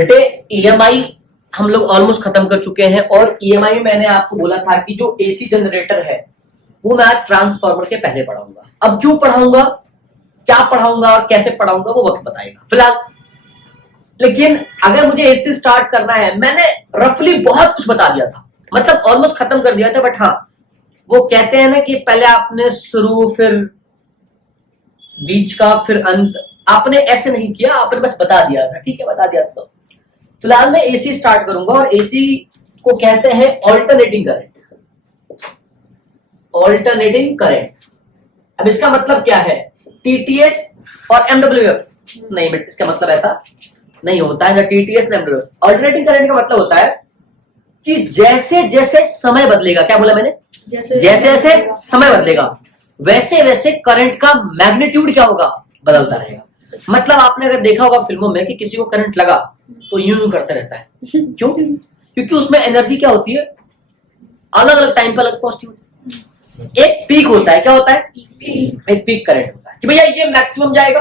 बेटे ईएमआई हम लोग ऑलमोस्ट खत्म कर चुके हैं, और ईएमआई में मैंने आपको बोला था कि जो एसी जनरेटर है वो मैं आज ट्रांसफार्मर के पहले पढ़ाऊंगा। अब क्यों पढ़ाऊंगा, क्या पढ़ाऊंगा और कैसे पढ़ाऊंगा वो वक्त बताएगा फिलहाल। लेकिन अगर मुझे एसी स्टार्ट करना है, मैंने रफली बहुत कुछ बता दिया था, मतलब ऑलमोस्ट खत्म कर दिया था, बट हाँ वो कहते हैं ना कि पहले आपने शुरू फिर बीच का फिर अंत, आपने ऐसे नहीं किया, आपने बस बता दिया था। ठीक है, बता दिया था। तो फिलहाल मैं एसी स्टार्ट करूंगा, और एसी को कहते हैं ऑल्टरनेटिंग करंट। ऑल्टरनेटिंग करंट, अब इसका मतलब क्या है, टीटीएस और एमडब्ल्यूएफ नहीं, बेटा इसका मतलब ऐसा नहीं होता है ना, टीटीएस ना एमडब्ल्यूएफ। ऑल्टरनेटिंग करंट का मतलब होता है कि जैसे जैसे समय बदलेगा, क्या बोला मैंने, जैसे जैसे समय बदलेगा वैसे वैसे करंट का मैग्नीट्यूड क्या होगा, बदलता रहेगा। मतलब आपने अगर देखा होगा फिल्मों में कि किसी को करंट लगा तो यूं करते रहता है, क्यों, क्योंकि उसमें एनर्जी क्या होती है, अलग अलग टाइम पर अलग पहुंचती होती है। एक पीक होता है, क्या होता है, एक पीक करंट होता है कि भैया ये मैक्सिमम जाएगा,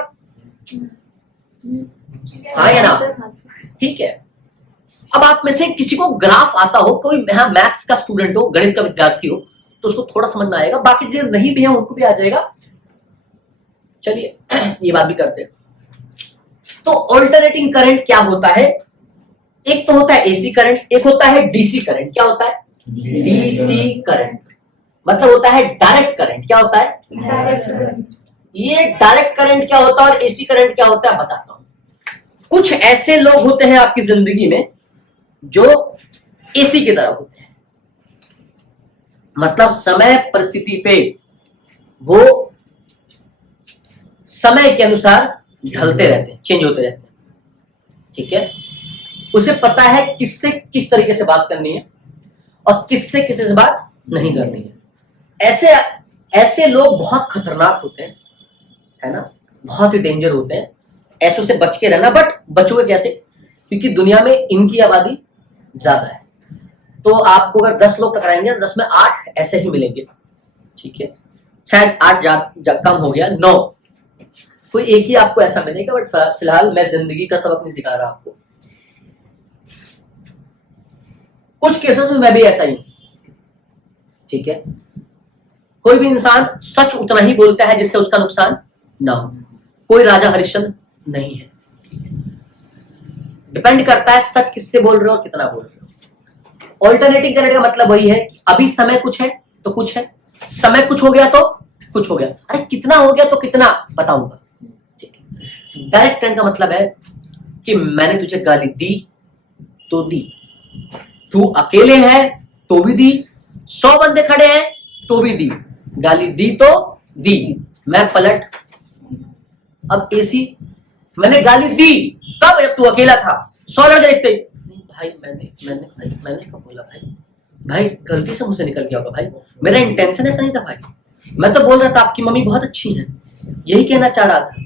हाँ या ना, ठीक है। अब आप में से किसी को ग्राफ आता हो, कोई यहाँ मैथ्स का स्टूडेंट हो, गणित का विद्यार्थी हो, तो उसको थोड़ा समझ में आएगा, बाकी जो नहीं भी है उनको भी आ जाएगा। चलिए ये बात भी करते हैं। तो ऑल्टरनेटिंग करंट क्या होता है, एक तो होता है एसी करंट, एक होता है डीसी करंट। क्या होता है, डीसी करंट मतलब होता है डायरेक्ट करंट। क्या होता है, डायरेक्ट करंट। ये डायरेक्ट करंट क्या होता है और एसी करंट क्या होता है बताता हूं। कुछ ऐसे लोग होते हैं आपकी जिंदगी में जो एसी की तरह होते हैं, मतलब समय परिस्थिति पे वो समय के अनुसार ढलते रहते हैं, चेंज होते रहते हैं। ठीक है, उसे पता है किससे किस तरीके से बात करनी है और किससे किस से बात नहीं करनी है। ऐसे लोग बहुत खतरनाक होते हैं, है ना, बहुत ही डेंजर होते हैं। ऐसों से बच के रहना, बट बचोगे कैसे, क्योंकि दुनिया में इनकी आबादी ज्यादा है। तो आपको अगर 10 लोग टकराएंगे, 10 में 8 ऐसे ही मिलेंगे। ठीक है, शायद 8 कम हो गया, 9 कोई एक ही आपको ऐसा मिलेगा। बट फिलहाल मैं जिंदगी का सबक नहीं सिखा रहा आपको, कुछ केसेस में मैं भी ऐसा ही हूं। ठीक है, कोई भी इंसान सच उतना ही बोलता है जिससे उसका नुकसान ना हो। कोई राजा हरिश्चंद्र नहीं है। डिपेंड करता है सच किससे बोल रहे हो और कितना बोल रहे हो। ऑल्टरनेटिंग करने का मतलब वही है कि अभी समय कुछ है तो कुछ है, समय कुछ हो गया तो कुछ हो गया। अरे कितना हो गया तो कितना बताऊंगा। ठीक है, डायरेक्ट करंट का मतलब है कि मैंने तुझे गाली दी तो दी, तू अकेले है तो भी दी, 100 बंदे खड़े हैं तो भी दी, गाली दी तो दी, मैं पलट। अब एसी, मैंने गाली दी तब जब तू अकेला था, 100 लड़ देखते भाई, मैंने कब बोला भाई गलती से मुझसे निकल गया होगा भाई, मेरा इंटेंशन ऐसा नहीं था भाई, मैं तो बोल रहा था आपकी मम्मी बहुत अच्छी है, यही कहना चाह रहा था।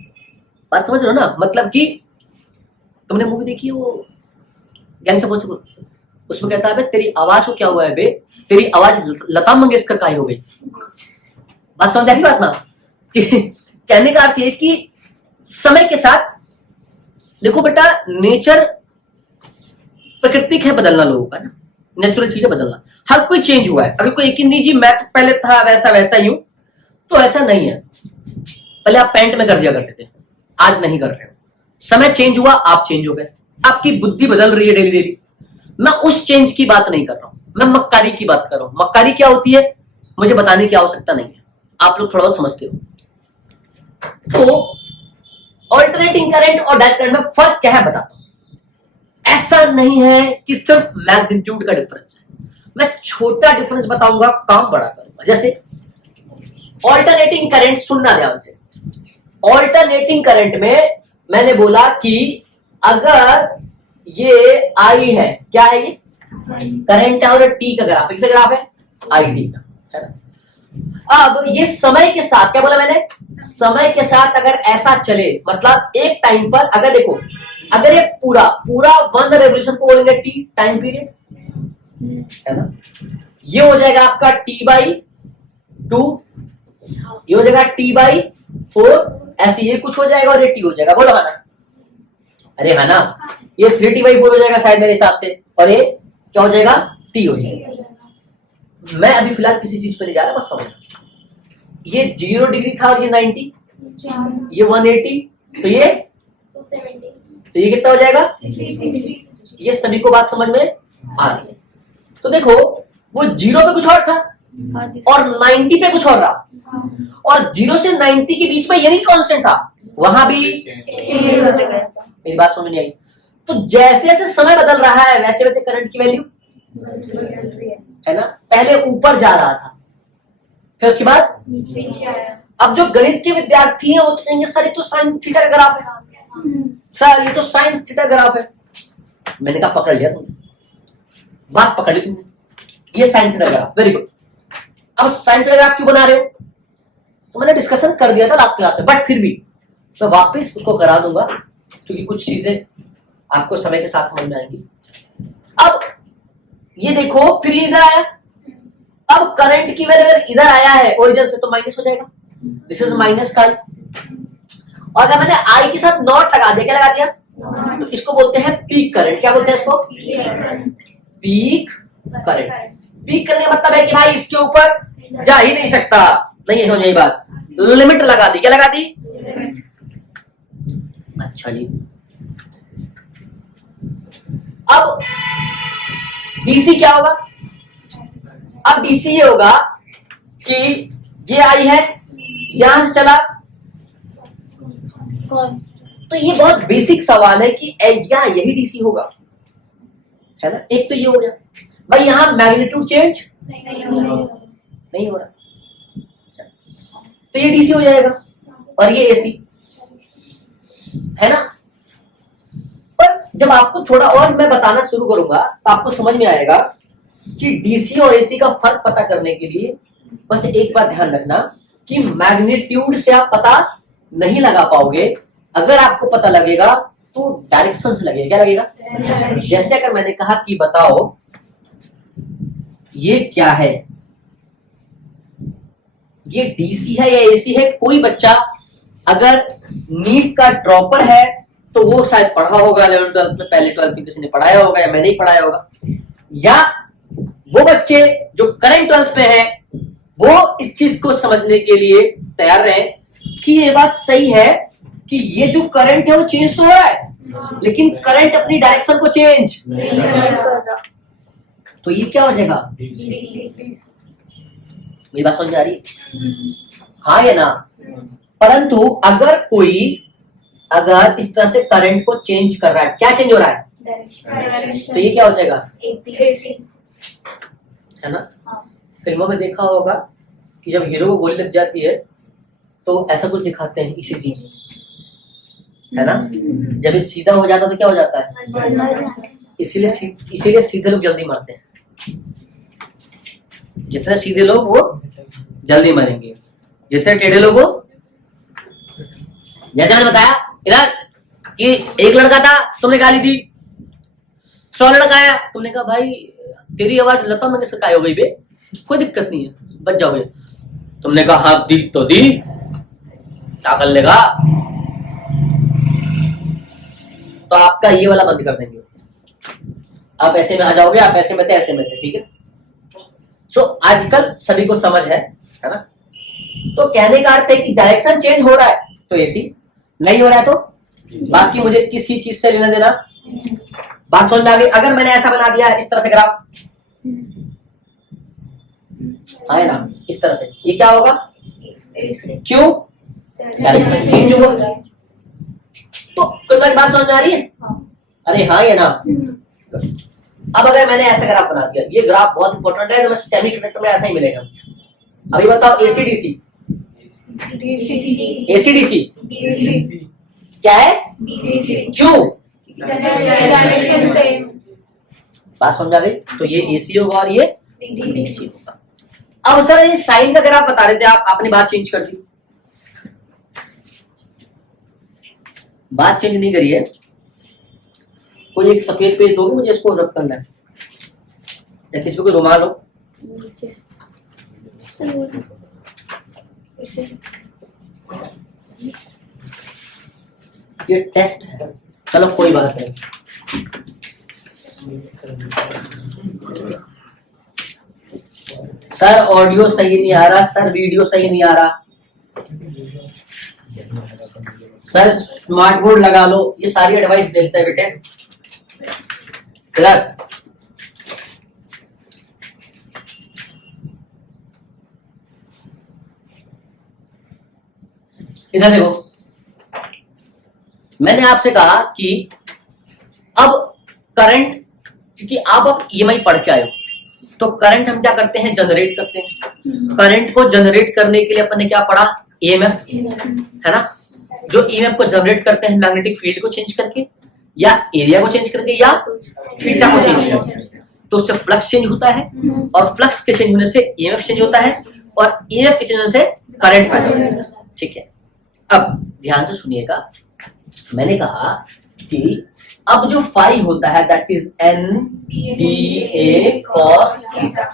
बात समझ रहे हो ना, मतलब कि तुमने मूवी देखी है वो गैंग्स ऑफ वासेपुर, उसमें कहता है तेरी आवाज को क्या हुआ है बे, तेरी आवाज लता मंगेशकर का ही हो गई। बात समझ आई बात ना, कि कहने का अर्थ ये कि समय के साथ देखो बेटा, नेचर प्राकृतिक है बदलना लोगों का ना, नेचुरल चीजें बदलना, हर कोई चेंज हुआ है। अगर कोई एक ही नहीं जी मैं तो पहले था वैसा ही हूं, तो ऐसा नहीं है। पहले आप पैंट में कर दिया करते थे, आज नहीं कर रहे हो। समय चेंज हुआ, आप चेंज हो गए, आपकी बुद्धि बदल रही है डेली डेली। मैं उस चेंज की बात नहीं कर रहा हूं, मैं मक्कारी की बात कर रहा हूं। मक्कारी क्या होती है मुझे बताने की आवश्यकता नहीं है, आप लोग थोड़ा बहुत समझते हो। तो ऑल्टरनेटिंग करंट और डायरेक्ट करंट में फर्क क्या है बताता हूं। ऐसा नहीं है कि सिर्फ मैग्नीट्यूड का डिफरेंस है, मैं छोटा डिफरेंस बताऊंगा, काम बड़ा करूंगा। जैसे ऑल्टरनेटिंग करंट, सुनना ध्यान से। ऑल्टरनेटिंग करंट में मैंने बोला कि अगर ये आई है, क्या है ये करंट है, और टी का ग्राफ, किसका ग्राफ है, आई टी का, है ना। अब ये समय के साथ, क्या बोला मैंने, समय के साथ अगर ऐसा चले, मतलब एक टाइम पर अगर देखो, अगर ये पूरा 1 रेवोल्यूशन को बोलेंगे टी, टाइम पीरियड, है ना, ये हो जाएगा आपका T/2, ये हो जाएगा T/4, ऐसे ये कुछ हो जाएगा और ये टी हो जाएगा। बोलो ना, अरे है ना, ये 3t/4 हो जाएगा शायद मेरे हिसाब से, और ये क्या हो जाएगा, t हो जाएगा। मैं अभी फिलहाल किसी चीज पे नहीं जा रहा, बस समझ, ये 0 डिग्री था और ये 90, ये 180, तो ये 270, तो ये कितना हो जाएगा, ये सभी को बात समझ में आ रही है। तो देखो वो 0 पे कुछ और था और 90 पे कुछ और रहा, और 0 से 90 के बीच में ये नहीं कांस्टेंट था, वहां भी मेरी बात समझ नहीं आई। तो जैसे जैसे समय बदल रहा है वैसे वैसे करंट की वैल्यू है ना, पहले ऊपर जा रहा था, फिर उसके बाद अब जो गणित के विद्यार्थी हैं वो तो कहेंगे सर ये तो साइन थीटा का ग्राफ है, सर ये तो साइन थीटा ग्राफ है। मैंने कहा पकड़ लिया तुमने, बात पकड़ ली तुमने, ये sine theta graph, very good. अब साइन थीटा ग्राफ क्यों बना रहे हो, तो मैंने डिस्कशन कर दिया था लास्ट क्लास में, बट फिर भी मैं वापस उसको करा दूंगा क्योंकि कुछ चीजें आपको समय के साथ समझ में आएंगी। अब ये देखो फिर ये इधर आया, अब करंट की वैल्यू अगर इधर आया है ओरिजिन से तो माइनस हो जाएगा, दिस इज माइनस का, और अगर मैंने आई के साथ नॉट लगा दिया, क्या लगा दिया, तो इसको बोलते हैं पीक करंट। क्या बोलते हैं इसको, पीक करंट। पीक करने का मतलब है कि भाई इसके ऊपर जा ही नहीं सकता, नहीं समझ में बात, लिमिट लगा दी, क्या लगा दी, अच्छा जी। अब डीसी क्या होगा, अब डीसी ये होगा कि ये आई है यहां से चला, तो ये बहुत बेसिक सवाल है कि या यही डीसी होगा, है ना। एक तो ये हो गया भाई, यहां मैग्नीट्यूड चेंज नहीं हो रहा, तो ये डीसी हो जाएगा, और ये एसी है ना। पर जब आपको थोड़ा और मैं बताना शुरू करूंगा तो आपको समझ में आएगा कि डीसी और एसी का फर्क पता करने के लिए बस एक बात ध्यान रखना कि मैग्नीट्यूड से आप पता नहीं लगा पाओगे, अगर आपको पता लगेगा तो डायरेक्शन से लगेगा, क्या लगेगा, जैसे अगर मैंने कहा कि बताओ ये क्या है, ये डीसी है या एसी है, कोई बच्चा अगर नीट का ड्रॉपर है तो वो शायद पढ़ा होगा 11th 12th में, पहले 12th में किसी ने पढ़ाया होगा या मैंने ही पढ़ाया होगा, या वो बच्चे जो करंट 12th में है वो इस चीज को समझने के लिए तैयार रहे कि ये बात सही है कि ये जो करंट है वो चेंज तो हो रहा है लेकिन करंट अपनी डायरेक्शन को चेंज नहीं कर रहा, तो ये क्या हो जाएगा, मेरी बात समझ में आ रही है, हाँ या ना। परंतु अगर कोई अगर इस तरह से करंट को चेंज कर रहा है, क्या चेंज हो रहा है, तो ये क्या हो जाएगा, है ना। फिल्मों में देखा होगा कि जब हीरो को गोली लग जाती है तो ऐसा कुछ दिखाते हैं इसी चीज, है ना। जब ये सीधा हो जाता है तो क्या हो जाता है, इसीलिए सीधे लोग जल्दी मरते हैं, जितने सीधे लोग वो जल्दी मरेंगे, जितने टेढ़े लोग वो, जैसे मैंने बताया इधर कि एक लड़का था तुमने गाली दी, 100 लड़का आया तुमने कहा भाई तेरी आवाज लता मंगेशकर का हो गई बे, कोई दिक्कत नहीं है बच जाओगे, तुमने कहा हाँ दी तो दी, क्या कर लेगा, तो आपका ये वाला बंद कर देंगे, आप ऐसे में आ जाओगे, आप ऐसे में थे ऐसे में थे, ठीक है। सो आजकल सभी को समझ है ना। तो कहने का अर्थ है कि डायरेक्शन चेंज हो रहा है तो एसी, नहीं हो रहा है तो बाकी मुझे किसी चीज से लेना देना, बात समझ में आ गई। अगर मैंने ऐसा बना दिया इस तरह से ग्राफ, है ना, इस तरह से, ये क्या होगा, क्यों, डायरेक्शन चेंज हुआ, तो तुम्हारी बात समझ में आ रही है, अरे हाँ या ना। अब अगर मैंने ऐसा ग्राफ बना दिया, ये ग्राफ बहुत इंपॉर्टेंट है, तो सेमीकंडक्टर में ऐसा ही मिलेगा। अभी बताओ एसी डीसी, एसी डीसी क्या है, क्यों, बात समझ आ गई। तो ये एसी होगा और ये डीसी होगा। अब सर ये साइन का ग्राफ बता रहे थे आप, आपने बात चेंज कर दी, बात चेंज नहीं करी है। कोई एक सफेद पेज दोगे मुझे, इसको रब करना है, या किसी पे कोई रुमाल हो, ये टेस्ट है, चलो कोई बात नहीं। सर ऑडियो सही नहीं आ रहा, सर वीडियो सही नहीं आ रहा, सर स्मार्ट बोर्ड लगा लो, ये सारी एडवाइस देते हैं बेटे। इधर इधर देखो, मैंने आपसे कहा कि अब करंट, क्योंकि आप अब ईएमआई पढ़ के आए हो, तो करंट हम क्या करते हैं, जनरेट करते हैं। करंट को जनरेट करने के लिए अपन ने क्या पढ़ा, ईएमएफ, है ना। जो ईएमएफ को जनरेट करते हैं मैग्नेटिक फील्ड को चेंज करके, या एरिया को चेंज करके, या थीटा को चेंज करके, तो उससे फ्लक्स चेंज होता है, और फ्लक्स के चेंज होने से ईएमएफ चेंज होता है, और ईएमएफ के चेंज होने से करंट पैदा होता है। ठीक है, अब ध्यान से सुनिएगा, मैंने कहा कि अब जो फाई होता है that is N B A cos theta.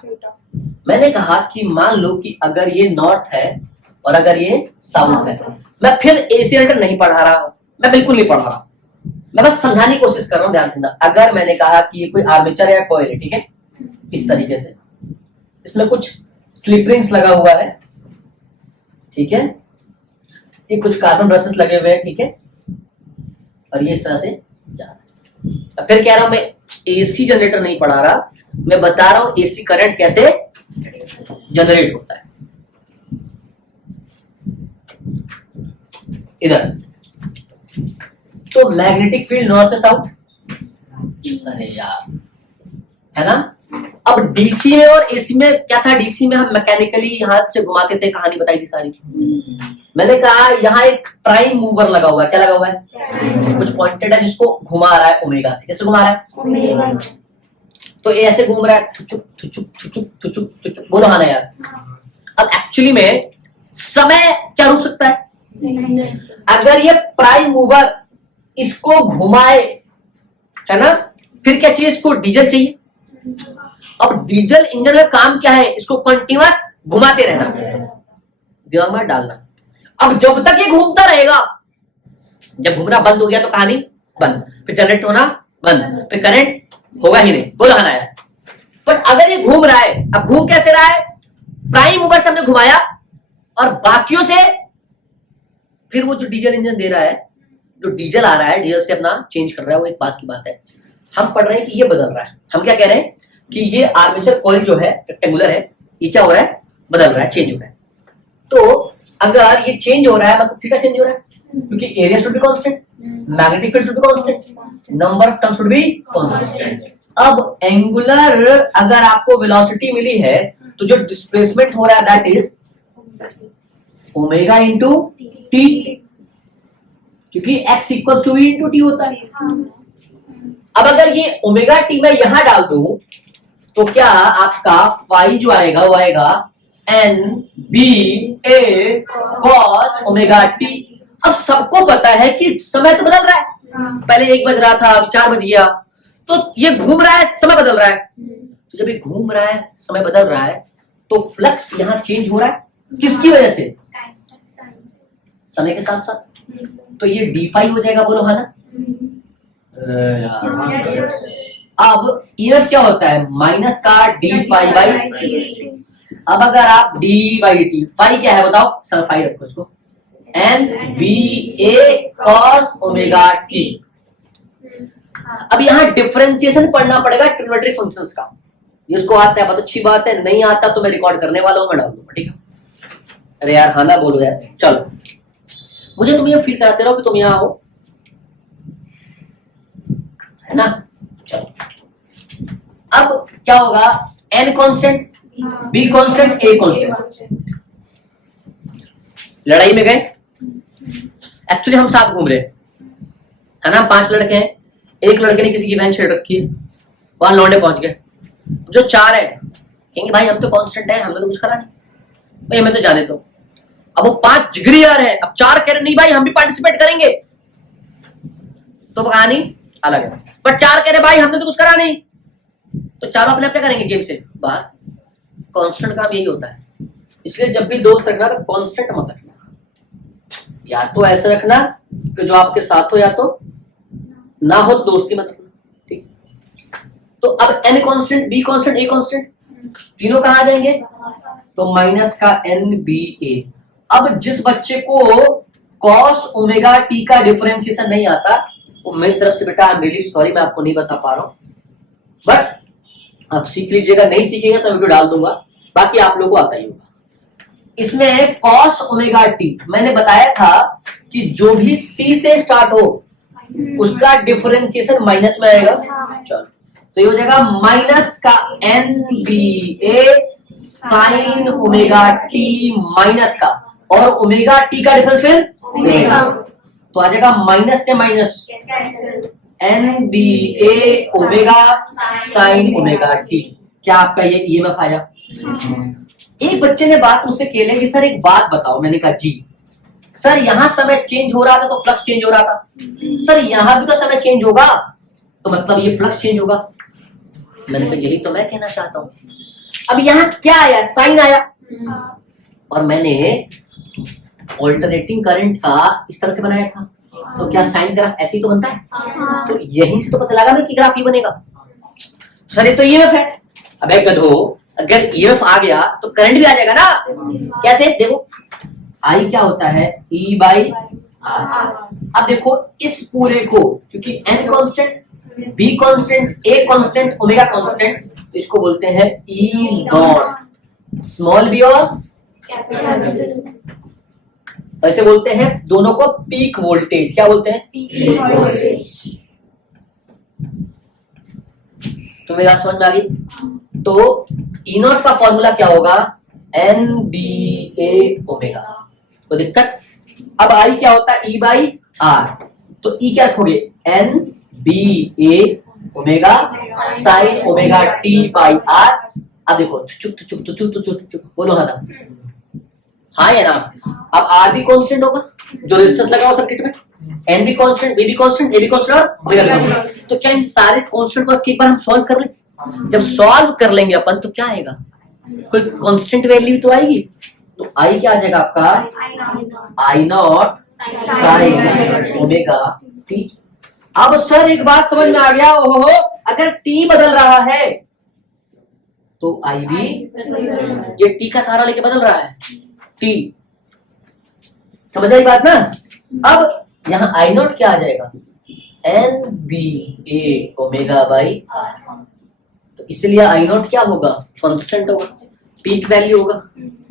मैंने कहा कि मान लो कि अगर ये नॉर्थ है और अगर ये साउथ है, मैं फिर एसी रिलेटेड नहीं पढ़ा रहा, मैं बिल्कुल नहीं पढ़ा रहा, मैं बस समझाने की कोशिश कर रहा हूं, ध्यान से। अगर मैंने कहा कि ये कोई आर्मेचर या कॉइल है, ठीक है, इस तरीके से इसमें कुछ स्लिप रिंग्स लगा हुआ है, ठीक है, ये कुछ कार्बन ब्रशेस लगे हुए हैं, ठीक है, और ये इस तरह से जा रहा है। फिर कह रहा हूं मैं एसी जनरेटर नहीं पढ़ा रहा, मैं बता रहा हूं एसी करंट कैसे जनरेट होता है। इधर तो मैग्नेटिक फील्ड नॉर्थ से साउथ, अरे यार, है ना। अब डीसी में और एसी में क्या था, डीसी में हम मैकेनिकली हाथ से घुमाते थे, कहानी बताई थी सारी। मैंने कहा यहाँ एक प्राइम मूवर लगा हुआ है, क्या लगा हुआ है, कुछ पॉइंटेड है जिसको घुमा रहा है ओमेगा से। कैसे घुमा रहा है, ओमेगा। तो ये ऐसे घूम रहा है, थुचुक थुचुक थुचुक थुचुक थुचुक, बोलो हाँ ना यार। अब एक्चुअली में समय क्या रुक सकता है, अगर ये प्राइम मूवर इसको घुमाए, है ना, फिर क्या चाहिए, इसको डीजल चाहिए। अब डीजल इंजन का काम क्या है, इसको कंटिन्यूअस घुमाते रहना, दिमाग में डालना। अब जब तक ये घूमता रहेगा, जब घूमना बंद हो गया तो कहानी बंद, फिर जनरेट होना बंद, फिर करंट होगा ही नहीं, बोला है ना यार। बट अगर ये घूम रहा है, अब घूम कैसे रहा है, प्राइम मूवर से हमने घुमाया और बाकियों से फिर वो जो डीजल इंजन दे रहा है, जो डीजल आ रहा है, डीजल से अपना चेंज कर रहा है, वो एक बात की बात है। हम पढ़ रहे हैं कि ये बदल रहा है, हम क्या कह रहे हैं कि ये आर्मेचर कॉइल जो है रेक्टेंगुलर है, ये क्या हो रहा है, बदल रहा है, चेंज हो रहा है। तो अगर ये चेंज हो रहा है मतलब थीटा चेंज हो रहा है, क्योंकि area should be constant, magnetic field should be constant, number of turn should be constant. अब एंगुलर अगर आपको वेलोसिटी मिली है, तो जो डिस्प्लेसमेंट हो रहा है that is omega into T, क्योंकि x equal to v into T होता है। अब अगर ये ओमेगा टी मैं यहां डाल दूं, तो क्या आपका फाई जो आएगा वो आएगा N B A cos omega T. अब सबको पता है कि समय तो बदल रहा है, पहले 1 बज रहा था, अब 4 बज गया, तो ये घूम रहा है, समय बदल रहा है। तो जब ये घूम रहा है, समय बदल रहा है, तो फ्लक्स यहां चेंज हो रहा है, किसकी वजह से, समय के साथ साथ। तो ये डी फाई हो जाएगा, बोलो है ना। अब ईएफ क्या होता है, माइनस का डी फाई बाई। अब अगर आप डी बाई टी, फाई क्या है बताओ, सर फाई रखो इसको, N B A cos omega T. अब यहां डिफरेंशिएशन पढ़ना पड़ेगा ट्रिग्नोमेट्री फंक्शंस का, जिसको आता है बहुत अच्छी बात है, नहीं आता तो मैं रिकॉर्ड करने वाला हूं, मैं डाल दूंगा, ठीक है। अरे यार हाँ ना बोलो यार, चलो मुझे तुम ये फील कराते रहो कि तुम यहां हो, है ना। चलो अब क्या होगा, N constant, B constant, A constant. लड़ाई में गए, एक्चुअली हम साथ घूम रहे है ना, 5 लड़के हैं, एक लड़के ने किसी की बहन छेड़ रखी है, वहां लौंडे पहुंच गए। जो 4 है कहेंगे भाई हम तो कांस्टेंट है, हमने तो कुछ करा नहीं, भाई हमें तो जाने दो। अब वो 5 जिगरी यार है, अब 4 कह रहे नहीं भाई हम भी पार्टिसिपेट करेंगे, तो कहानी अलग है। बट 4 कह रहे भाई हमने तो कुछ करा नहीं, तो चारों अपने आप क्या करेंगे, गेम से बाहर। कांस्टेंट काम यही होता है, इसलिए जब भी दोस्त रखना तो कांस्टेंट मत रखना, या तो ऐसा रखना कि जो आपके साथ हो, या तो ना हो तो दोस्ती मत रखना, ठीक। तो अब n constant, b constant, a constant, तीनों कहाँ आ जाएंगे? तो माइनस का NBA। अब जिस बच्चे को cos ओमेगा t का डिफरेंशिएशन नहीं आता, वो मेरी तरफ से बेटा आई एम रियली सॉरी, मैं आपको नहीं बता पा रहा हूं, बट आप सीख लीजिएगा, नहीं सीखेगा तो वीडियो डाल दूंगा, बाकी आप लोगों को आता ही होगा। इसमें cos ओमेगा t मैंने बताया था कि जो भी c से स्टार्ट हो उसका डिफरेंशिएशन माइनस में आएगा। चलो तो ये हो जाएगा माइनस का NBA sine omega t minus का, और ओमेगा t का डिफरेंस फिर ओमेगा, तो आ जाएगा माइनस से minus NBA omega sine omega t। क्या आपका ये EMF आया? एक बच्चे ने बात मुझसे खेले कि सर एक बात बताओ, मैंने कहा जी सर, यहां समय चेंज हो रहा था तो फ्लक्स चेंज हो रहा था, सर यहां भी तो समय चेंज होगा तो मतलब ये फ्लक्स चेंज होगा। मैंने कहा यही तो मैं कहना चाहता हूं। अब यहां क्या आया? साइन आया, और मैंने ऑल्टरनेटिंग करंट का इस तरह से बनाया था, तो क्या साइन ग्राफ ऐसे ही तो बनता है? तो यहीं से तो पता लगा ना कि ग्राफ ये बनेगा। सर ये तो EMF है। अब एक गधो, अगर EMF आ गया तो करंट भी आ जाएगा ना। कैसे? देखो I क्या होता है? E by R। अब देखो इस पूरे को, क्योंकि N constant, B constant, A constant, omega constant, तो इसको बोलते हैं E नॉट, स्मॉल b और कैपिटल। ऐसे बोलते हैं दोनों को पीक वोल्टेज। क्या बोलते हैं? Peak voltage. तो मेरी बात समझ में आ गई? तो E नॉट का फॉर्मूला क्या होगा? NBA omega. तो दिक्कत, अब I क्या होता है? E बाई R, तो E क्या रखोगे? NBA omega sine omega t by R। अब देखो चुप चुप चुप चुप चुप चुप बोलो हाँ ना, हाँ या ना। अब R भी कांस्टेंट होगा जो रेजिस्टेंस लगा हुआ सर्किट में, N भी कांस्टेंट, B भी कांस्टेंट, A भी कांस्टेंट और ओमेगा भी कांस्टेंट। तो क्या इन सारे कांस्टेंट को एक बार हम सॉल्व कर लें? जब सॉल्व कर लेंगे अपन तो क्या आएगा? कोई कांस्टेंट वैल्यू तो आएगी। तो I क्या आ जाएगा आपका? I not sine omega t। अब सर एक बात समझ में आ गया, ओहो अगर t बदल रहा है तो I भी, ये t का सहारा लेके बदल रहा है, t, समझ आई बात ना। अब यहाँ I नॉट क्या आ जाएगा? NBA omega by R। तो इसलिए I नॉट क्या होगा? कांस्टेंट होगा, पीक वैल्यू होगा।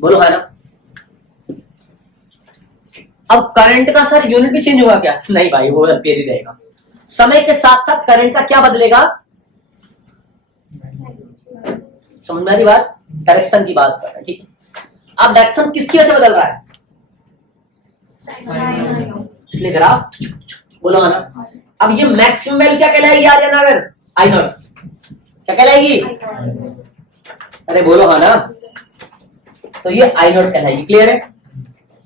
बोलो है ना। अब करंट का सर यूनिट भी चेंज होगा क्या? नहीं भाई, वो एम्पियर ही रहेगा। समय के साथ साथ करंट का क्या बदलेगा? समझ में आ रही बात? डायरेक्शन की बात कर रहे हैं, ठीक है। अब डायरेक्शन किसकी वजह से बदल रहा है? इसलिए ग्राफ, बोलो है ना। अब ये मैक्सिमम वैल्यू क्या कहलाएगी आर्यनगर? I नॉट क्या कहलाएगी? अरे बोलो हाँ ना। तो ये I नॉट कहलाएगी। क्लियर है?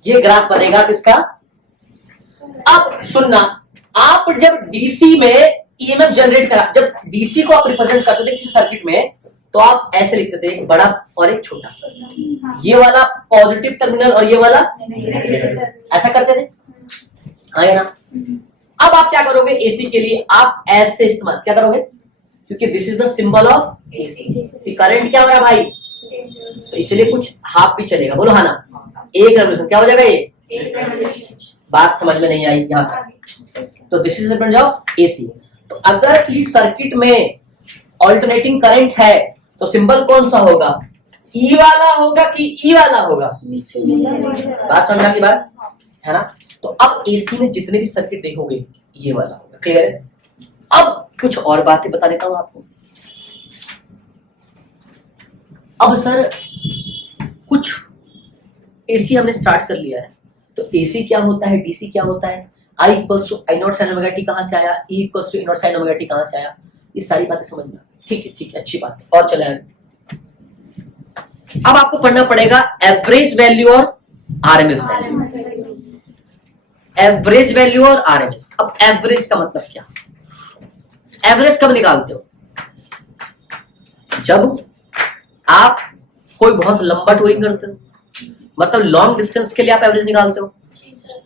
ये ग्राफ बनेगा किसका? अब सुनना, आप जब डीसी में EMF जनरेट करा, जब डीसी को आप रिप्रेजेंट करते थे किसी सर्किट में, तो आप ऐसे लिखते थे, एक बड़ा और एक छोटा, ये वाला पॉजिटिव टर्मिनल और ये वाला ऐसा करते थे, हाँ ना। अब आप क्या करोगे? एसी के लिए आप ऐसे इस्तेमाल क्या करोगे? क्योंकि this is the symbol of AC. Current क्या हो रहा है भाई? तो इसलिए कुछ हाफ भी चलेगा। बोलो हाँ ना। एक रेवोल्यूशन क्या हो जाएगा? ये बात समझ में नहीं आई यहाँ तक। तो this is the of AC. तो अगर किसी सर्किट में ऑल्टरनेटिंग करंट है तो सिंबल कौन सा होगा? ई वाला होगा कि ई वाला होगा? बात समझना की बात है ना। तो अब एसी में जितने भी सर्किट देखोगे ये वाला होगा। क्लियर है? अब कुछ और बातें बता देता हूं आपको। अब सर कुछ एसी हमने स्टार्ट कर लिया है, तो एसी क्या होता है, डीसी क्या होता है, I equals to I not sine omega T कहां से आया, E equals to E naught sine omega T कहां से आया, ये सारी बातें समझ में। ठीक है, अच्छी बात है। और चले अब आपको पढ़ना पड़ेगा एवरेज वैल्यू और आरएमएस वैल्यू। एवरेज वैल्यू और आरएमएस। अब एवरेज का मतलब क्या? एवरेज कब निकालते हो? जब आप कोई बहुत लंबा टूरिंग करते हो, मतलब लॉन्ग डिस्टेंस के लिए आप एवरेज निकालते हो।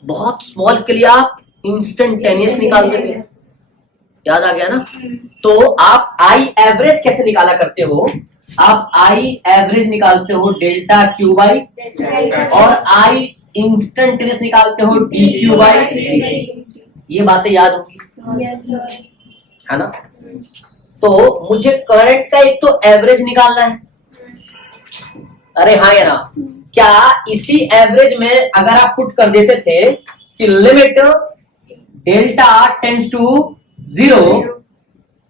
बहुत स्मॉल के लिए आप इंस्टेंटेनियस निकाल देते हैं। याद आ गया ना? तो आप आई एवरेज कैसे निकाला करते हो? आप आई एवरेज निकालते हो डेल्टा क्यू बाई, और आई इंस्टेंटेनियस निकालते हो डी क्यू बाई डी। ये बातें याद होगी, है ना? तो मुझे करंट का एक तो एवरेज निकालना है। अरे हाँ या ना? क्या इसी एवरेज में अगर आप पुट कर देते थे कि लिमिट डेल्टा टेंड्स टू 0,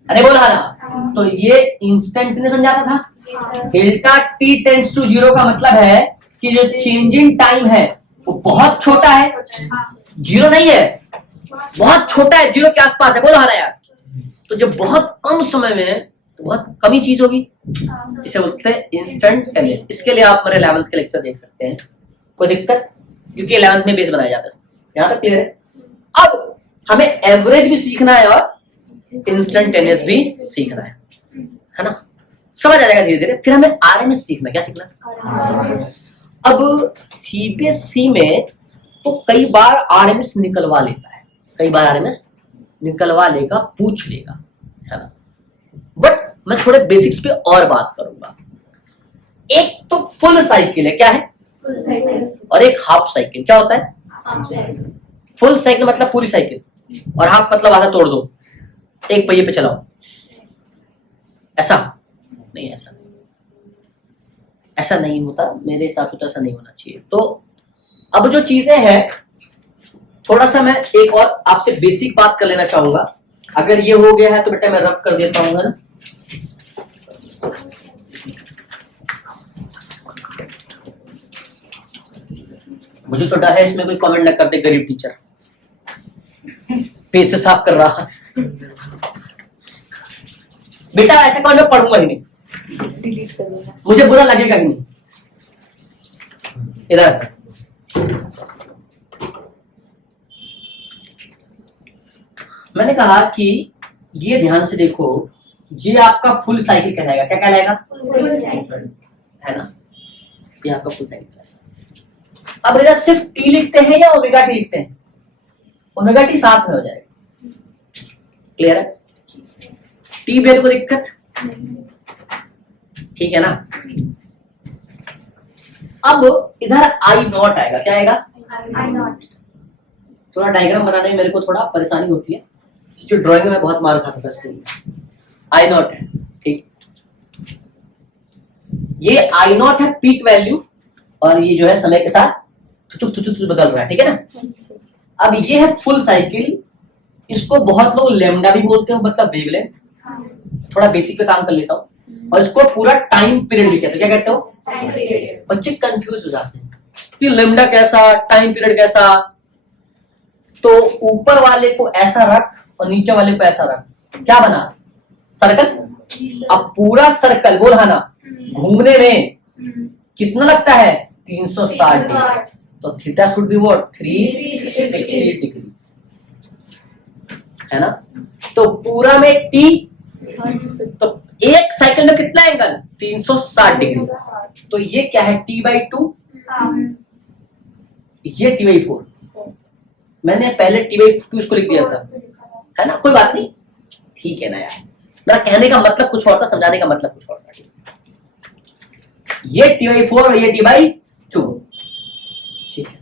अरे बोला ना, तो ये इंस्टेंटेनियस बन जाता था। डेल्टा टी टेंड्स टू 0 का मतलब है कि जो चेंज इन टाइम है वो बहुत छोटा है, 0 नहीं है, बहुत छोटा है, 0 के आसपास है। बोलो हाँ ना यार? तो जब बहुत कम समय में तो बहुत कमी चीज होगी, इसे बोलते हैं इंस्टेंटेनियस। इसके लिए आप मेरे 11th के लेक्चर देख सकते हैं, कोई दिक्कत? क्योंकि 11th में बेस बनाया जाता है। यहां तक क्लियर है? अब हमें एवरेज भी सीखना है और इंस्टेंटेनियस भी सीखना है ना? समझ आ जाएगा धीरे धीरे। फिर हमें आरएमएस सीखना। क्या सीखना? अब सीबीएसई में तो कई बार आरएमएस निकलवा लेता है, कई बार आरएमएस निकलवा लेगा, पूछ लेगा, है ना? बट मैं थोड़े बेसिक्स पे और बात करूंगा। एक तो फुल साइकिल है, क्या है? और एक हाफ साइकिल। क्या होता है? फुल साइकिल मतलब पूरी साइकिल, और हाफ मतलब आधा तोड़ दो, एक पहिए पे चलाओ। ऐसा नहीं, ऐसा नहीं होता मेरे हिसाब से, तो ऐसा नहीं होना चाहिए। तो अब जो चीजें हैं, थोड़ा सा मैं एक और आपसे बेसिक बात कर लेना चाहूंगा। अगर ये हो गया है तो बेटा मैं रफ कर देता हूं, है ना? मुझे तो डर है इसमें कोई कमेंट ना कर दे, गरीब टीचर पेज से साफ कर रहा। बेटा ऐसा कमेंट मैं पढ़ूंगा ही नहीं, मुझे बुरा लगेगा ही नहीं। इधर मैंने कहा कि ये ध्यान से देखो, ये आपका फुल साइकिल कहलाएगा। क्या कहलाएगा? है ना? ये आपका फुल साइकिल है। अब इधर सिर्फ टी लिखते हैं या ओमेगा टी लिखते हैं? ओमेगा टी साथ में हो जाएगा। क्लियर है? टी भी है तो कोई दिक्कत? ठीक है ना? अब इधर आई नॉट आएगा। क्या आएगा? आई नॉट। थोड़ा डायग्राम बनाने में मेरे को थोड़ा परेशानी होती है, क्योंकि ड्राइंग में बहुत मार खाता था स्कूल में। आई नॉट है, ठीक? ये आई नॉट है पीक वैल्यू, और ये जो है समय के साथ तुचुक बदल रहा है, ठीक है ना? अब ये है फुल साइकिल, इसको बहुत लोग लेमडा भी बोलते हो, मतलब वेवलेंथ। थोड़ा बेसिक पे काम कर लेता हूं। और इसको पूरा टाइम पीरियड भी कहते हो। क्या कहते हो? Time period. बच्चे कंफ्यूज हो जाते हैं कि लेमडा कैसा, टाइम पीरियड कैसा। तो ऊपर वाले को ऐसा रख और नीचे वाले को ऐसा रख, क्या बना? सर्कल। अब पूरा सर्कल, बोल है ना, घूमने में कितना लगता है? 360 डिग्री। तो theta should be what? 360 degree, है ना? तो पूरा में टी, तो एक साइकिल में कितना एंगल? 360 डिग्री। तो ये क्या है? t/2। ये t/4। मैंने पहले t/2 इसको लिख दिया था, है ना? कोई बात नहीं, ठीक है ना यार? मेरा कहने का मतलब कुछ और था, समझाने का मतलब कुछ और था। ये t/4 और ये t/2, ठीक है?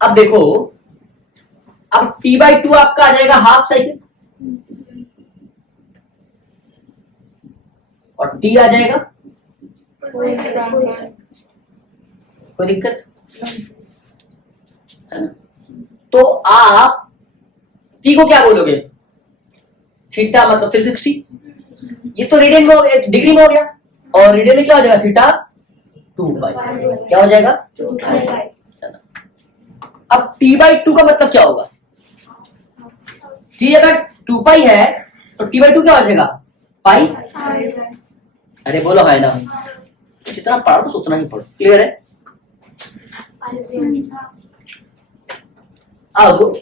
अब देखो, अब t/2 आपका आ जाएगा हाफ साइकिल, और t आ जाएगा, कोई दिक्कत है ना? तो आप t को क्या बोलोगे? थीटा मतलब 360। ये तो रेडियन में हो गया, डिग्री में हो गया, और रेडियन में क्या हो जाएगा? थीटा 2π। क्या हो जाएगा? 2π। अब t/2 का मतलब क्या होगा? t अगर 2π है तो t/2 क्या हो जाएगा? पाई। अरे बोलो है ना? जितना पढ़ो बस उतना ही पढ़ो। क्लियर है? अब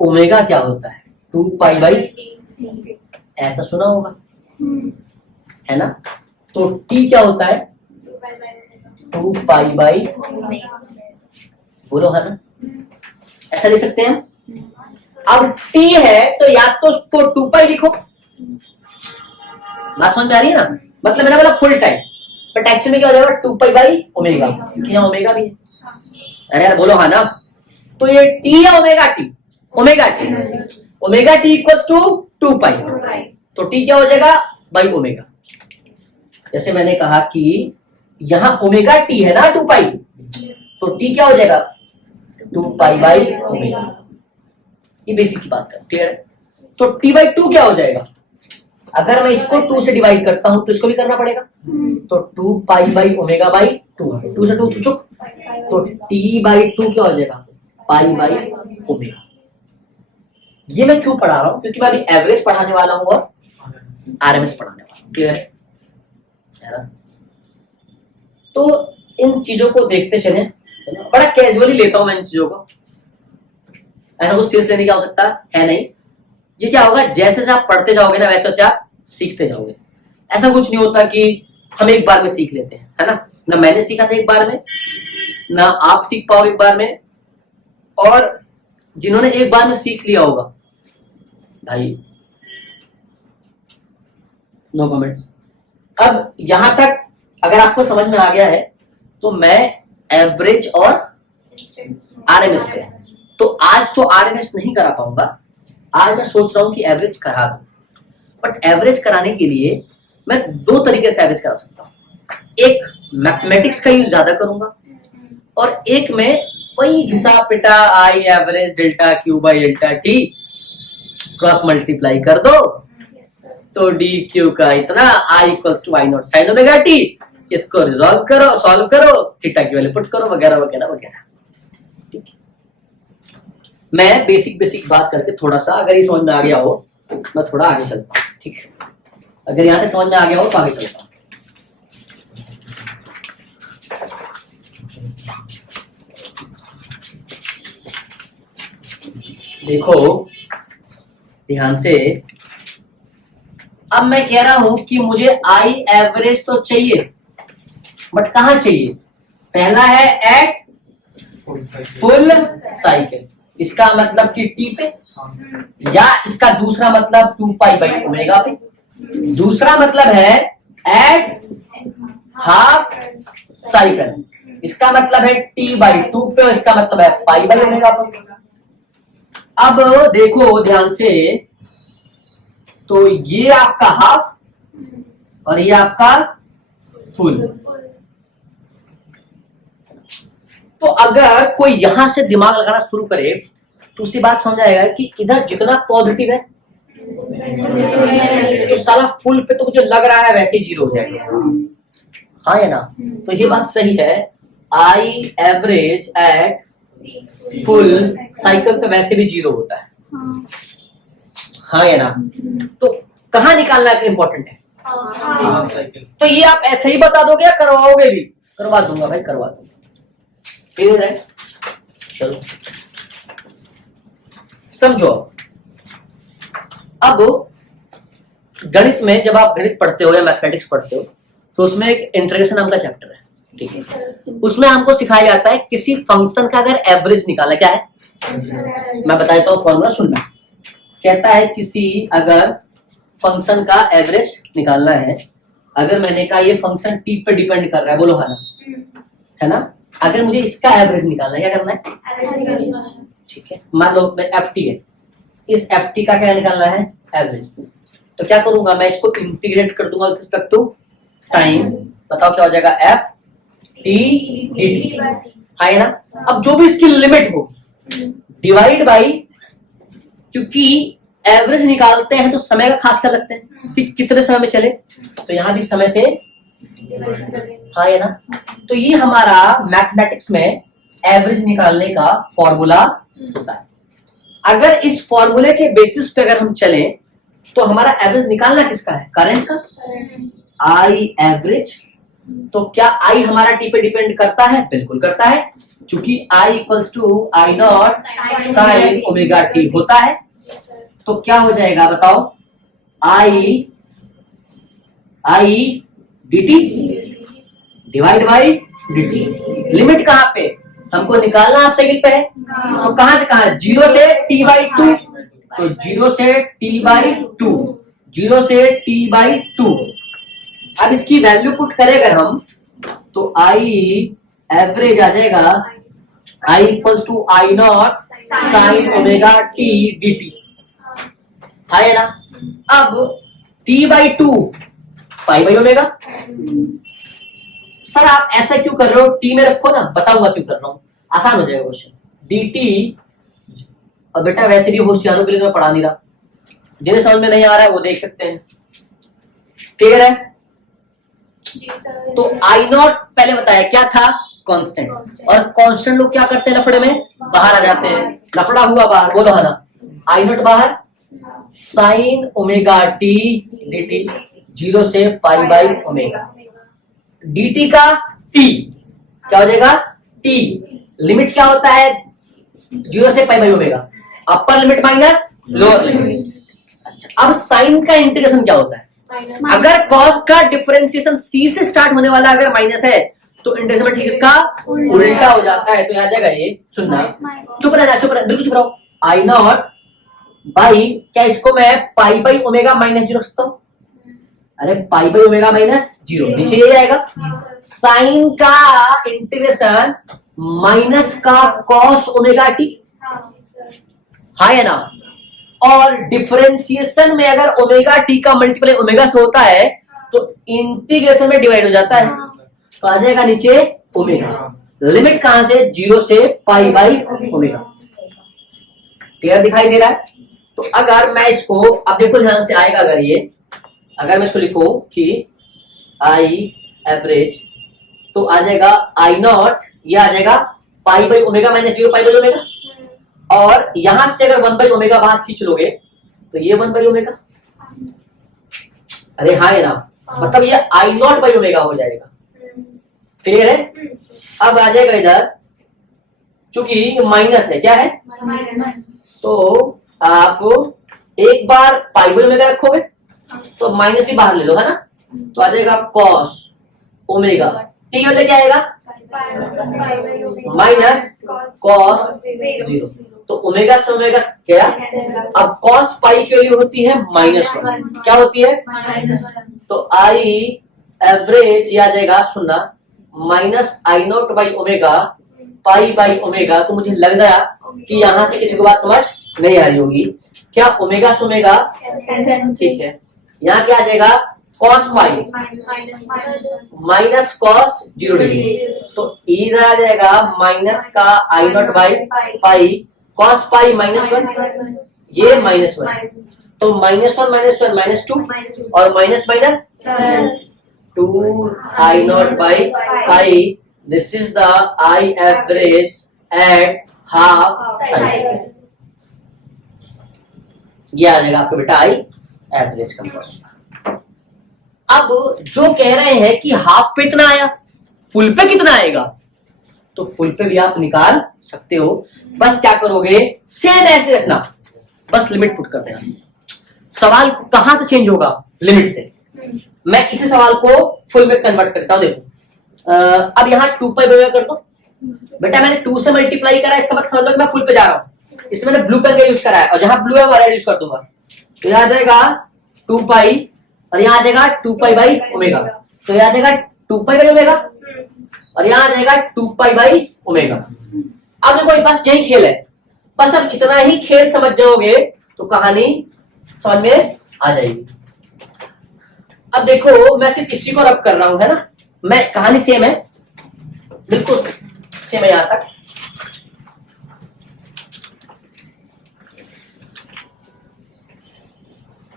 ओमेगा क्या होता है? 2π/, ऐसा सुना होगा, है ना? तो t क्या होता है? 2π/, बोलो है ना? ऐसा लिख सकते हैं? अब टी है तो या तो उसको 2 पाई लिखो, बात समझ में आ रही है ना, मतलब मैंने बोला फुल टाइम, बट एक्चुअली में क्या हो जाएगा 2 पाई बाई ओमेगा, क्योंकि यहाँ ओमेगा भी है। अरे यार बोलो हाँ ना, तो ये टी है omega T, omega T equals to 2 pi, तो टी क्या हो जाएगा बाई ओमेगा। जैसे मैंने कहा कि यहां ओमेगा टी है ना 2 पाई, तो टी क्या हो जाएगा 2 पाई बाई ओमेगा। ये बेसिक की बात कर, क्लियर है। तो टी बाई 2 क्या हो जाएगा, अगर मैं इसको 2 से डिवाइड करता हूं तो इसको भी करना पड़ेगा, तो 2 पाई बाई ओमेगा बाई 2 से 2 चुक, तो टी बाई 2 क्या हो जाएगा पाई बाई ओमेगा। ये मैं क्यों पढ़ा रहा हूं, क्योंकि मैं अभी एवरेज पढ़ाने वाला हूं और आरएमएस पढ़ाने वाला हूं, क्लियर है ना। तो इन चीजों को देखते चले, बड़ा कैजुअली लेता हूं मैं इन चीजों को, ऐसा कुछ सीरियस लेने की आवश्यकता है नहीं। ये क्या होगा, जैसे जैसे आप पढ़ते जाओगे ना वैसे वैसे आप सीखते जाओगे। ऐसा कुछ नहीं होता कि हम एक बार में सीख लेते हैं, है ना मैंने सीखा था एक बार में, ना आप सीख पाओगे एक बार में, और जिन्होंने एक बार में सीख लिया होगा भाई नो कमेंट्स। अब यहां तक अगर आपको समझ में आ गया है तो मैं एवरेज और आरएमएस पे, तो आज तो आरएमएस नहीं करा पाऊंगा, आज मैं सोच रहा हूं कि एवरेज करा दूं, बट एवरेज कराने के लिए मैं 2 तरीके से एवरेज करा सकता हूं, एक मैथमेटिक्स का यूज ज्यादा करूंगा और एक में वही घिसा पिटा I average delta Q by delta T cross multiply कर दो तो डी क्यू का इतना I equals to I not sine omega T, इसको रिजॉल्व करो, सॉल्व करो, थीटा की वैल्यू पुट करो, वगैरह वगैरह वगैरह। ठीक, मैं बेसिक बात करके थोड़ा सा, अगर ये समझ में आ गया हो मैं थोड़ा आगे चलता हूँ, ठीक है, अगर यहां तक समझ में आ गया हो तो आगे चलता हूँ। देखो ध्यान से, अब मैं कह रहा हूं कि मुझे आई एवरेज तो चाहिए, बट कहां चाहिए, पहला है एट फुल साइकिल, इसका मतलब कि टी पे, या इसका दूसरा मतलब 2 पाई बाई ओमेगा पे, दूसरा मतलब है एट हाफ साइकिल, इसका मतलब है टी बाई 2 पे, इसका मतलब है पाई बाई ओमेगा पे। अब देखो ध्यान से, तो ये आपका हाफ और ये आपका फुल, तो अगर कोई यहां से दिमाग लगाना शुरू करे तो उसकी बात समझ आएगा कि इधर जितना पॉजिटिव है तो साला फुल पे तो मुझे लग रहा है वैसे ही 0 हो जाएगा, हाँ या ना। तो ये बात सही है, आई एवरेज एट फुल साइकिल तो वैसे भी 0 होता है, हाँ या ना। तो कहां निकालना इंपॉर्टेंट है, तो ये आप ऐसे ही बता दोगे या करवाओगे भी, करवा दूंगा भाई, करवा दूंगा, क्लियर है। चलो समझो, अब गणित में जब आप गणित पढ़ते हो या मैथमेटिक्स पढ़ते हो तो उसमें एक इंटीग्रेशन नाम का चैप्टर है, ठीक है, उसमें हमको सिखाया जाता है किसी फंक्शन का अगर एवरेज निकालना, क्या है मैं बता देता हूं फॉर्मूला सुनना, कहता है किसी अगर फंक्शन का एवरेज निकालना है, अगर मैंने कहा ये फंक्शन टी पे डिपेंड कर रहा है, बोलो हाँ ना, है ना, अगर मुझे इसका एवरेज निकालना है क्या करना है, ठीक है, मान लो एफ टी है, इस एफ टी का क्या निकालना है एवरेज, तो क्या करूंगा मैं इसको इंटीग्रेट कर दूंगा विद रिस्पेक्ट टू टाइम, बताओ क्या हो जाएगा एफ टी डी, है ना। अब जो भी इसकी लिमिट हो डिवाइड बाई, क्योंकि एवरेज निकालते हैं तो समय का खास ख्याल रखते हैं कि कितने समय में चले, तो यहां भी समय से, हाँ है ना। तो ये हमारा मैथमेटिक्स में एवरेज निकालने का फॉर्मूला होता है। अगर इस फॉर्मूले के बेसिस पे अगर हम चलें तो हमारा एवरेज निकालना किसका है, करंट का, आई एवरेज। तो क्या आई हमारा टी पे डिपेंड करता है, बिल्कुल करता है, क्योंकि I equals to I not sine omega T होता है। तो क्या हो जाएगा बताओ, I D T divide by D T. Limit कहां पे हमको निकालना, आप साइकिल पे है, तो कहां से कहां, 0 से t/2, तो 0 से t बाई 2, 0 से t बाई 2। अब इसकी वैल्यू पुट करें अगर हम, तो आई एवरेज आ जाएगा I equals to I not sine omega T D T, है ना। अब t by 2 pi by omega. Sir आप ऐसा क्यों कर रहे हो, t में रखो ना, बताऊंगा क्यों कर रहा हूं, आसान हो जाएगा क्वेश्चन। dt, अब बेटा वैसे भी होशियारों के लिए तो मैं पढ़ा नहीं रहा, जिन्हें समझ में नहीं आ रहा है वो देख सकते हैं, क्लियर है। तो आई नॉट पहले बताया क्या था, कांस्टेंट, और कांस्टेंट लोग क्या करते हैं लफड़े में, बाहर आ जाते हैं, लफड़ा हुआ बाहर, बोलो है ना। आई नॉट बाहर, साइन ओमेगा टी dt 0 से पाई बाई ओमेगा, dt का t क्या हो जाएगा, t लिमिट क्या होता है 0 से पाई by omega, upper limit minus lower limit. अच्छा, अब साइन का इंटीग्रेशन क्या होता है, अगर कॉस का डिफरेंशिएशन c से स्टार्ट होने वाला अगर माइनस है तो इंटीग्रेशन ठीक इसका उल्टा हो जाता है। तो आ जाएगा ये, सुनना, चुप रहना, चुप रहना, बिल्कुल चुप रहो। आई नॉट बाई, क्या इसको मैं पाई बाई ओमेगा माइनस 0 रख सकता हूँ, अरे पाई बाई ओमेगा माइनस 0 नीचे ये जाएगा, साइन का इंटीग्रेशन माइनस का कॉस ओमेगा टी, हाँ है ना। और डिफरेंशिएशन में अगर ओमेगा टी का मल्टीप्लाई ओमेगा से होता है तो इंटीग्रेशन में डिवाइड हो जाता है, तो आ जाएगा नीचे ओमेगा। लिमिट कहां से, 0 से पाई बाई ओमेगा, क्लियर दिखाई दे रहा है। तो अगर मैं इसको, अब देखो ध्यान से आएगा, अगर ये, अगर मैं इसको लिखूं कि आई एवरेज, तो आ जाएगा आई नॉट, ये आ जाएगा पाई by omega minus 0 pi by omega, और यहां से अगर 1 बाई ओमेगा बाहर खींच लोगे तो ये 1 बाई ओमेगा, अरे हाँ है ना, मतलब ये आई नॉट बाई ओमेगा हो जाएगा, क्लियर है। अब आ जाएगा इधर, चूंकि माइनस है, क्या है माइनस, तो आप एक बार पाई बाई ओमेगा रखोगे तो माइनस भी बाहर ले लो, है ना, तो आ जाएगा कॉस ओमेगा, टी वजह क्या आएगा माइनस कॉस 0, तो ओमेगा से ओमेगा क्या, अब कॉस पाई की वैल्यू होती है -1, क्या होती है, तो आई एवरेज आ जाएगा, सुनना, minus I not by omega pi by omega. तो मुझे लग रहा कि यहां से किसी को बात समझ नहीं आ रही होगी, क्या ओमेगा से ओमेगा, ठीक है, यहाँ क्या आ जाएगा cos pi minus cos 0 degree, तो इधर आ जाएगा माइनस का I not by pi cos pi -1, ये -1, तो -1 -2 और minus minus 2 I not by pi, this is the I average at half cycle, ये आ जाएगा आपको बेटा आई एवरेज का क्वेश्चन। अब जो कह रहे हैं कि हाफ पे इतना आया, फुल पे कितना आएगा, तो फुल पे भी आप निकाल सकते हो, बस क्या करोगे, सेम ऐसे रखना, बस लिमिट पुट कर देना। सवाल कहां से चेंज होगा, लिमिट से। मैं इसी सवाल को फुल में कन्वर्ट करता हूं, देखो अब यहाँ 2 पाई बाई कर दो, बेटा मैंने 2 से मल्टीप्लाई करा, इसका मतलब समझ लो कि मैं फुल पे जा रहा हूं, इसमें मैंने ब्लू पेन का यूज करा है, और जहां ब्लू है वो रेड यूज कर दूंगा, तो यहाँ आ जाएगा 2 पाई, और यहाँ आ जाएगा 2 पाई बाई ओमेगा, तो यहाँ आ जाएगा 2 पाई बाई ओमेगा, और यहाँ आ जाएगा 2 पाई बाई ओमेगा। अब देखो बस यही खेल है, बस अब इतना ही खेल समझ जाओगे तो कहानी समझ में आ जाएगी। अब देखो मैं सिर्फ इसी को रब कर रहा हूं, है ना, मैं कहानी सेम है, बिल्कुल सेम है, यहां तक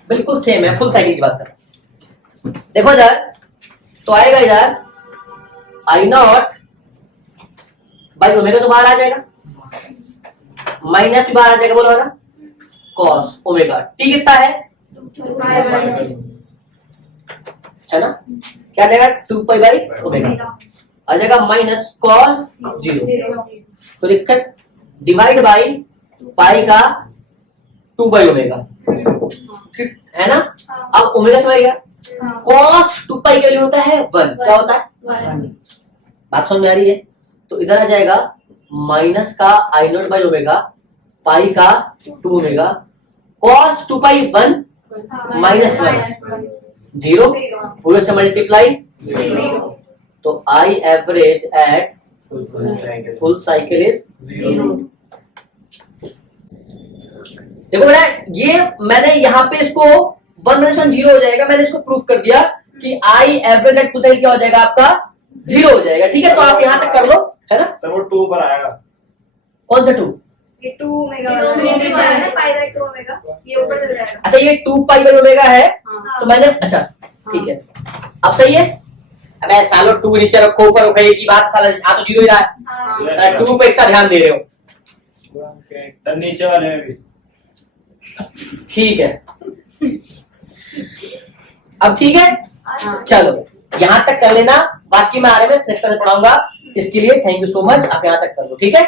बिल्कुल सेम है, फुल साइकिल की बात कर, देखो इधर तो आएगा, इधर आई नॉट बाई ओमेगा तो बाहर आ जाएगा, माइनस भी बाहर आ जाएगा, बोलो है ना, कॉस ओमेगा, टी कितना है ना, क्या जाएगा 2 पाई बाई ओमेगा, आ जाएगा माइनस कॉस 0, तो दिक्कत डिवाइड बाई पाई का 2 बाई ओमेगा, है ना। अब ओमेगा समझ गया, कॉस 2 पाई के लिए होता है 1, क्या होता है 1, बात समझ में आ रही है। तो इधर आ जाएगा माइनस का आई नॉट बाई ओमेगा पाई का 2 ओमेगा, cos 2 पाई 1 माइनस 1 0 पूरे से मल्टीप्लाई तो आई average at full cycle is 0। देखो बेटा ये मैंने यहाँ पे इसको 1 माइनस 1 0 हो जाएगा, मैंने इसको प्रूफ कर दिया कि आई एवरेज एट फुल साइकिल क्या हो जाएगा आपका 0 हो जाएगा। ठीक है, तो आप यहां तक कर लो, है ना सर वो 2 पर आएगा। कौन सा 2? ये 2 ओमेगा नीचे है ना, पाई बाय 2 ओमेगा, ये ऊपर चल जाएगा। अच्छा ये 2 पाई बाई ओमेगा है। हाँ। तो मैंने अच्छा ठीक है, अब सही है। अबे सालो 2 नीचे रखो ऊपर रखो, एक ही बात साला, यहाँ तो 0 ही रहा है। 2 पे इतना ध्यान दे रहे हो। सर नीचे वाले में भी ठीक है, अब ठीक है। चलो यहां तक कर लेना, बाकी मैं आरएमएस नेक्स्ट क्लास में पढ़ाऊंगा। इसके लिए थैंक यू सो मच, आप यहां तक कर लो। ठीक है।